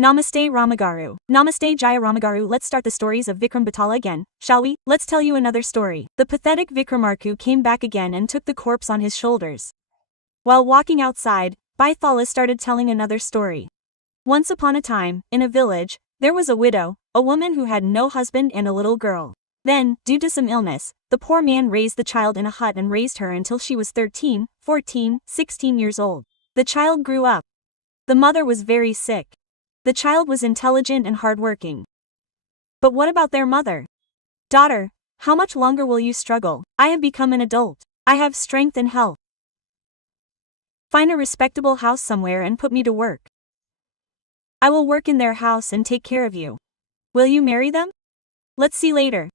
Namaste Ramagaru. Namaste Jaya Ramagaru. Let's start the stories of Vikramabhethala again, shall we? Let's tell you another story. The pathetic Vikramarku came back again and took the corpse on his shoulders. While walking outside, Bhaithala started telling another story. Once upon a time, in a village, there was a widow, a woman who had no husband and a little girl. Then, due to some illness, the poor man raised the child in a hut and raised her until she was 13, 14, 16 years old. The child grew up. The mother was very sick. The child was intelligent and hardworking. But what about their mother? Daughter, how much longer will you struggle? I have become an adult. I have strength and health. Find a respectable house somewhere and put me to work. I will work in their house and take care of you. Will you marry them? Let's see later.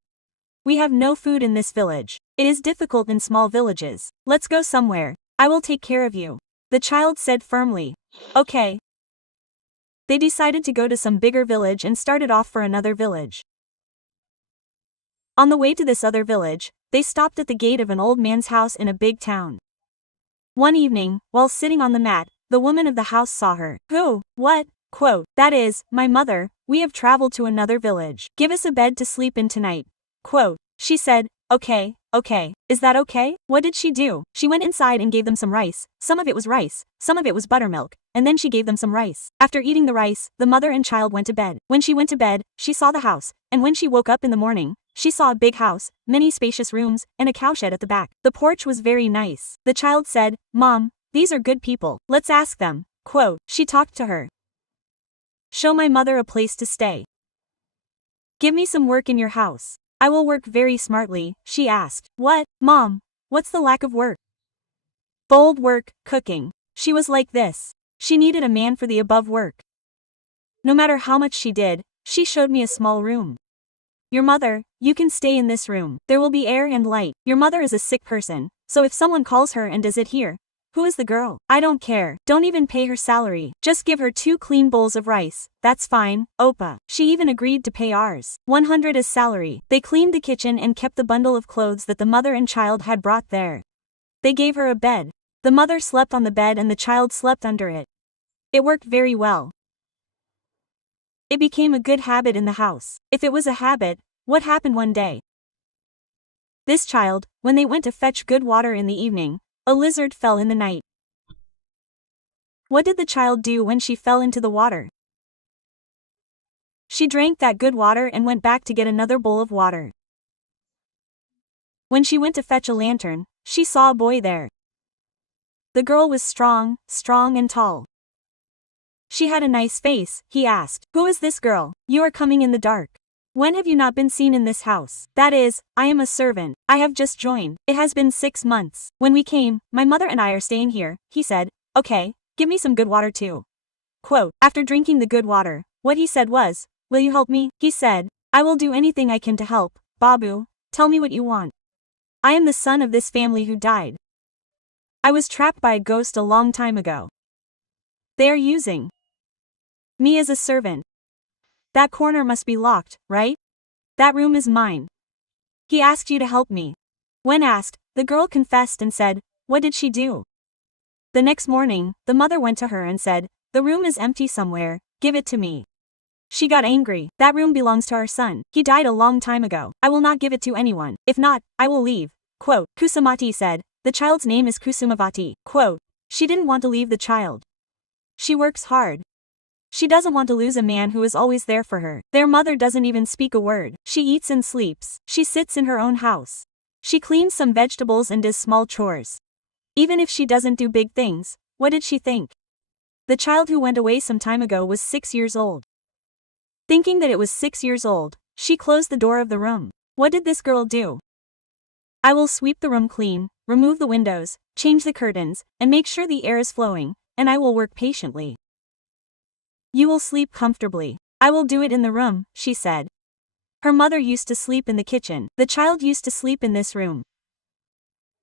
We have no food in this village. It is difficult in small villages. Let's go somewhere. I will take care of you. The child said firmly. Okay. They decided to go to some bigger village and started off for another village. On the way to this other village, they stopped at the gate of an old man's house in a big town. One evening, while sitting on the mat, the woman of the house saw her. Who? What? Quote, that is, my mother, we have traveled to another village. Give us a bed to sleep in tonight. Quote, she said, okay. Is that okay? What did she do? She went inside and gave them some rice. Some of it was rice, some of it was buttermilk, and then she gave them some rice. After eating the rice, the mother and child went to bed. When she went to bed, she saw the house, and when she woke up in the morning, she saw a big house, many spacious rooms, and a cowshed at the back. The porch was very nice. The child said, Mom, these are good people. Let's ask them. Quote, she talked to her. Show my mother a place to stay. Give me some work in your house. I will work very smartly, she asked. What, Mom? What's the lack of work? Bold work, cooking. She was like this. She needed a man for the above work. No matter how much she did, she showed me a small room. Your mother, you can stay in this room. There will be air and light. Your mother is a sick person, so if someone calls her and does it here, who is the girl? I don't care. Don't even pay her salary. Just give her 2 clean bowls of rice. That's fine, Opa. She even agreed to pay ours 100 as salary. They cleaned the kitchen and kept the bundle of clothes that the mother and child had brought there. They gave her a bed. The mother slept on the bed and the child slept under it. It worked very well. It became a good habit in the house. If it was a habit, what happened one day? This child, when they went to fetch good water in the evening, a lizard fell in the night. What did the child do when she fell into the water? She drank that good water and went back to get another bowl of water. When she went to fetch a lantern, she saw a boy there. The girl was strong and tall. She had a nice face. He asked, Who is this girl? You are coming in the dark. When have you not been seen in this house? That is, I am a servant. I have just joined. It has been 6 months. When we came, my mother and I are staying here. He said, okay, give me some good water too. Quote, after drinking the good water, what he said was, will you help me? He said, I will do anything I can to help. Babu, tell me what you want. I am the son of this family who died. I was trapped by a ghost a long time ago. They are using me as a servant. That corner must be locked, right? That room is mine. He asked you to help me. When asked, the girl confessed and said, what did she do? The next morning, the mother went to her and said, the room is empty somewhere, give it to me. She got angry. That room belongs to our son. He died a long time ago. I will not give it to anyone. If not, I will leave. Quote, Kusumati said, the child's name is Kusumavati. Quote, she didn't want to leave the child. She works hard. She doesn't want to lose a man who is always there for her. Their mother doesn't even speak a word. She eats and sleeps. She sits in her own house. She cleans some vegetables and does small chores. Even if she doesn't do big things, what did she think? The child who went away some time ago was 6 years old. Thinking that it was 6 years old, she closed the door of the room. What did this girl do? I will sweep the room clean, remove the windows, change the curtains, and make sure the air is flowing, and I will work patiently. You will sleep comfortably. I will do it in the room, she said. Her mother used to sleep in the kitchen. The child used to sleep in this room.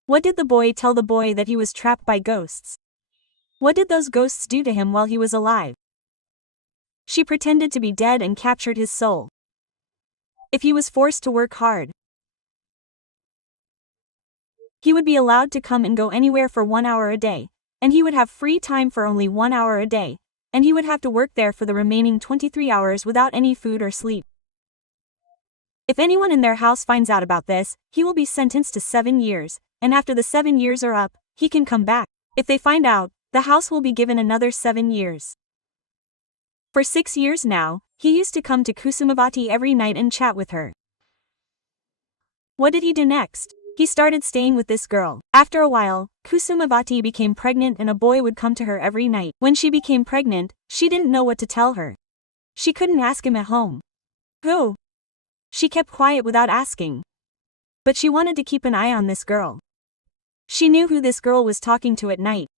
What did the boy tell the boy that he was trapped by ghosts? What did those ghosts do to him while he was alive? She pretended to be dead and captured his soul. If he was forced to work hard, he would be allowed to come and go anywhere for 1 hour a day, and he would have free time for only 1 hour a day, and he would have to work there for the remaining 23 hours without any food or sleep. If anyone in their house finds out about this, he will be sentenced to 7 years, and after the 7 years are up, he can come back. If they find out, the house will be given another 7 years. For 6 years now, he used to come to Kusumavati every night and chat with her. What did he do next? He started staying with this girl. After a while, Kusumavati became pregnant and a boy would come to her every night. When she became pregnant, she didn't know what to tell her. She couldn't ask him at home. Who? She kept quiet without asking. But she wanted to keep an eye on this girl. She knew who this girl was talking to at night.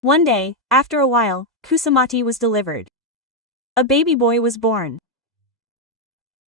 One day, after a while, Kusumati was delivered. A baby boy was born.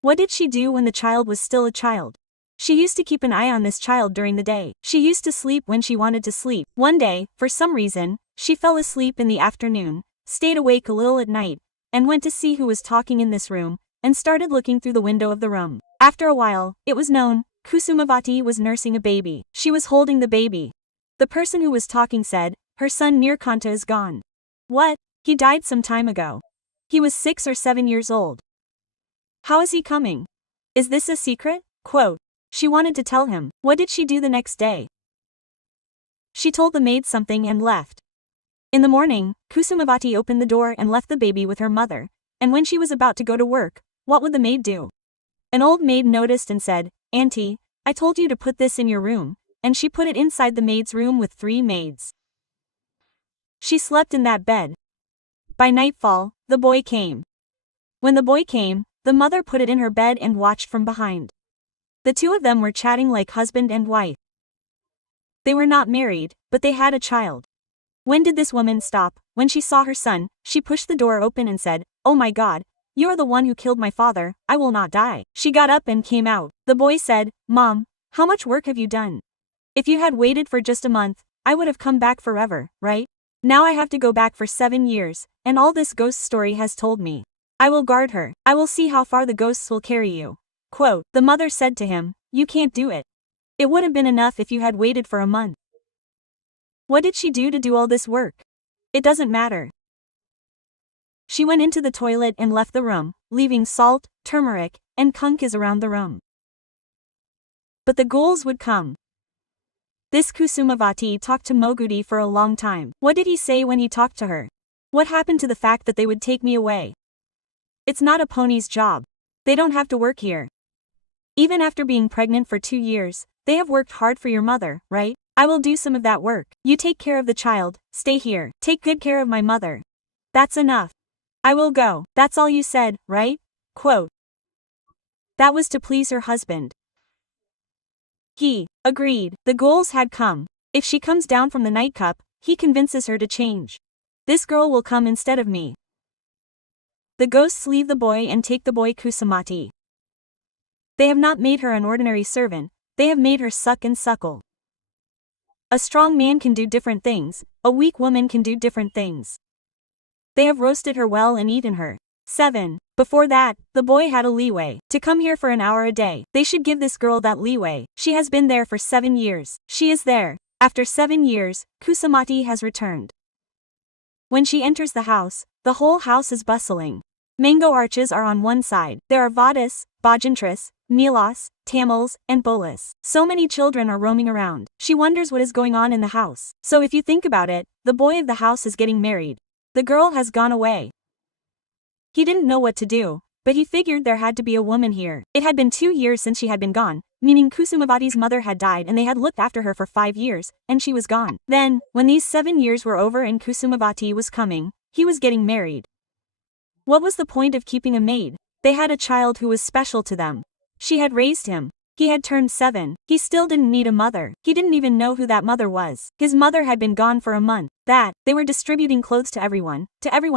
What did she do when the child was still a child? She used to keep an eye on this child during the day. She used to sleep when she wanted to sleep. One day, for some reason, she fell asleep in the afternoon, stayed awake a little at night, and went to see who was talking in this room, and started looking through the window of the room. After a while, it was known, Kusumavati was nursing a baby. She was holding the baby. The person who was talking said, "Her son Nirkanta is gone." What? He died some time ago. He was 6 or 7 years old. How is he coming? Is this a secret? Quote. She wanted to tell him. What did she do the next day? She told the maid something and left. In the morning, Kusumavati opened the door and left the baby with her mother, and when she was about to go to work, what would the maid do? An old maid noticed and said, "Auntie, I told you to put this in your room," and she put it inside the maid's room with 3 maids. She slept in that bed. By nightfall, the boy came. When the boy came, the mother put it in her bed and watched from behind. The two of them were chatting like husband and wife. They were not married, but they had a child. When did this woman stop? When she saw her son, she pushed the door open and said, "Oh my God, you are the one who killed my father, I will not die." She got up and came out. The boy said, "Mom, how much work have you done? If you had waited for just a month, I would have come back forever, right? Now I have to go back for 7 years, and all this ghost story has told me. I will guard her. I will see how far the ghosts will carry you." Quote, the mother said to him, "You can't do it. It would have been enough if you had waited for a month." What did she do all this work? It doesn't matter. She went into the toilet and left the room, leaving salt, turmeric, and kunkis around the room. But the ghouls would come. This Kusumavati talked to Mogudi for a long time. What did he say when he talked to her? What happened to the fact that they would take me away? It's not a pony's job. They don't have to work here. Even after being pregnant for 2 years, they have worked hard for your mother, right? I will do some of that work. You take care of the child, stay here, take good care of my mother. That's enough. I will go. That's all you said, right? Quote. That was to please her husband. He agreed. The ghouls had come. If she comes down from the nightcap, he convinces her to change. This girl will come instead of me. The ghosts leave the boy and take the boy Kusumati. They have not made her an ordinary servant, they have made her suck and suckle. A strong man can do different things, a weak woman can do different things. They have roasted her well and eaten her. 7. Before that, the boy had a leeway to come here for an hour a day. They should give this girl that leeway. She has been there for 7 years. She is there. After 7 years, Kusumati has returned. When she enters the house, the whole house is bustling. Mango arches are on one side. There are Vadis, Bhajantras, Nilas, Tamils, and Bolas. So many children are roaming around. She wonders what is going on in the house. So if you think about it, the boy of the house is getting married. The girl has gone away. He didn't know what to do, but he figured there had to be a woman here. It had been 2 years since she had been gone, meaning Kusumavati's mother had died and they had looked after her for 5 years, and she was gone. Then, when these 7 years were over and Kusumavati was coming, he was getting married. What was the point of keeping a maid? They had a child who was special to them. She had raised him. He had turned 7. He still didn't need a mother. He didn't even know who that mother was. His mother had been gone for a month. They were distributing clothes to everyone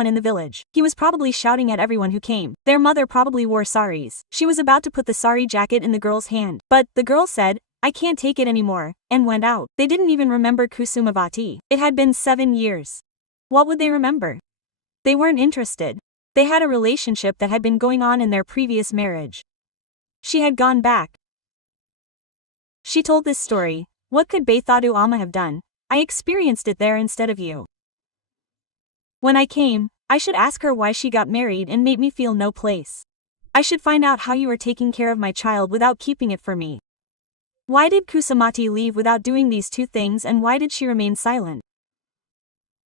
in the village. He was probably shouting at everyone who came. Their mother probably wore saris. She was about to put the sari jacket in the girl's hand. But the girl said, "I can't take it anymore," and went out. They didn't even remember Kusumavati. It had been 7 years. What would they remember? They weren't interested. They had a relationship that had been going on in their previous marriage. She had gone back. She told this story. What could Bethadu Amma have done? I experienced it there instead of you. When I came, I should ask her why she got married and made me feel no place. I should find out how you are taking care of my child without keeping it for me. Why did Kusamati leave without doing these two things, and why did she remain silent?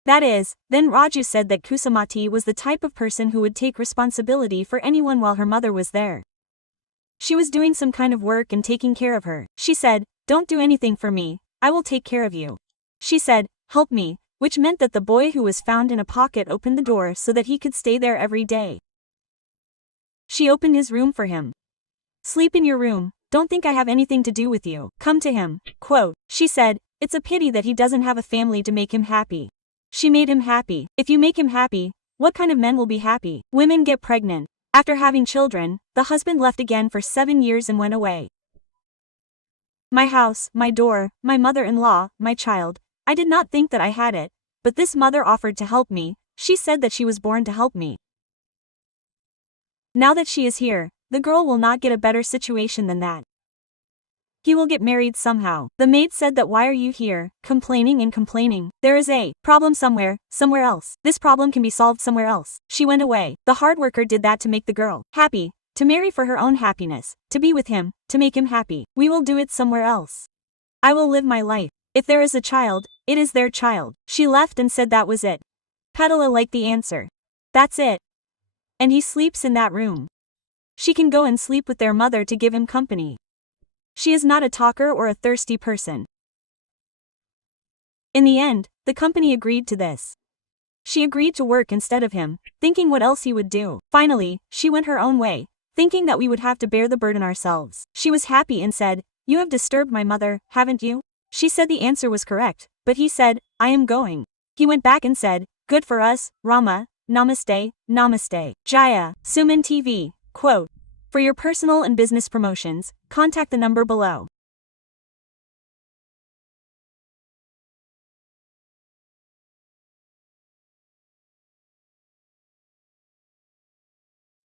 That is, then Raju said that Kusamati was the type of person who would take responsibility for anyone while her mother was there. She was doing some kind of work and taking care of her. She said, "Don't do anything for me, I will take care of you." She said, "Help me," which meant that the boy who was found in a pocket opened the door so that he could stay there every day. She opened his room for him. "Sleep in your room, don't think I have anything to do with you, come to him." Quote, she said, "It's a pity that he doesn't have a family to make him happy." She made him happy. If you make him happy, what kind of men will be happy? Women get pregnant. After having children, the husband left again for 7 years and went away. My house, my door, my mother-in-law, my child. I did not think that I had it, but this mother offered to help me. She said that she was born to help me. Now that she is here, the girl will not get a better situation than that. He will get married somehow. The maid said that why are you here, complaining and complaining? There is a problem somewhere else. This problem can be solved somewhere else. She went away. The hard worker did that to make the girl happy, to marry for her own happiness, to be with him, to make him happy. We will do it somewhere else. I will live my life. If there is a child, it is their child. She left and said that was it. Petala liked the answer. That's it. And he sleeps in that room. She can go and sleep with their mother to give him company. She is not a talker or a thirsty person. In the end, the company agreed to this. She agreed to work instead of him, thinking what else he would do. Finally, she went her own way, thinking that we would have to bear the burden ourselves. She was happy and said, "You have disturbed my mother, haven't you?" She said the answer was correct, but he said, "I am going." He went back and said, "Good for us, Rama, namaste, namaste. Jaya, SumanTV. Quote. For your personal and business promotions, contact the number below.